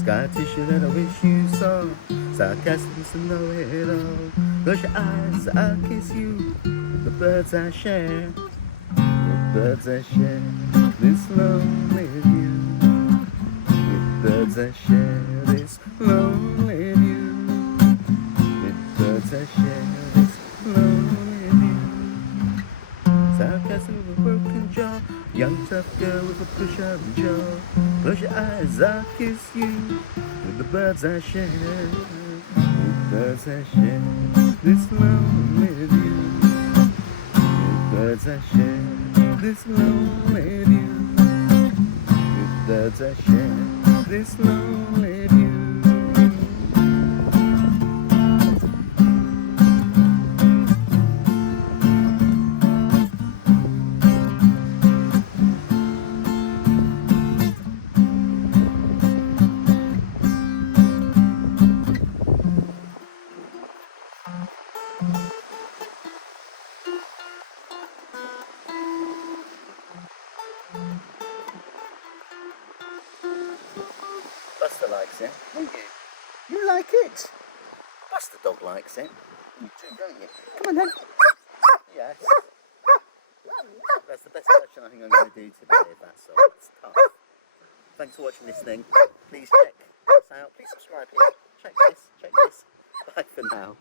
Scottish that I wish you saw. Sarcastic to know it all. Close your eyes, I'll kiss you. The birds I share. The birds I share. This lonely view. With birds I share this lonely view. With birds I share this lonely view. Sarcasm with a broken jaw. Young tough girl with a push-up jaw. Close your eyes, I'll kiss you. With the birds I share. With birds I share this lonely view. With birds I share this lonely view. With birds I share this lonely view. Buster likes it, don't you? You like it? Buster dog likes it. You too, don't you? Come on then. Yes. That's the best version I think I'm going to do today, if that's all. It's tough. Thanks for watching this thing. Please check this out. Please subscribe here. Check this. Bye for now.